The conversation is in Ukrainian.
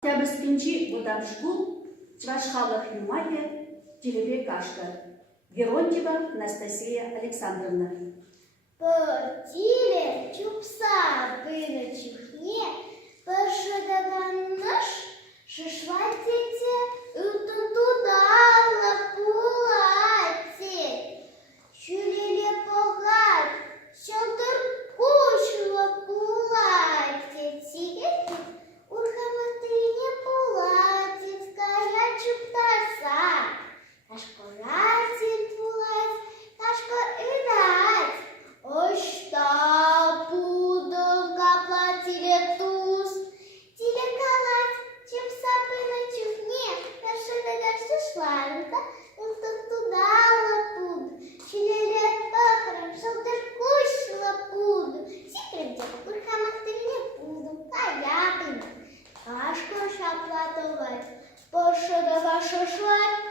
Хотя бы скинчи вода в жгу, чвашхалах немає, телебе кашка. Геронтьева Анастасия Александровна. Портілі чупса би на чухні, перше дала наш, шишватіться, і туда лапулаці. Чулілі погад, що дуркуш лапулаці. Цієї урхаматині пулаці, ская чуптаса. Кашкораці пулаць, кашко ідаць. Ось та пудовка платіле туз. Тіле калаць, чим сапи на чухні, перше дадаш шварта, туда лапуд. Чилеле пахарам, шалдеркуш лапуду. Сікрем урхамахти не буду, а я б. Кашко шаплатовать, пощо до вашого шварта.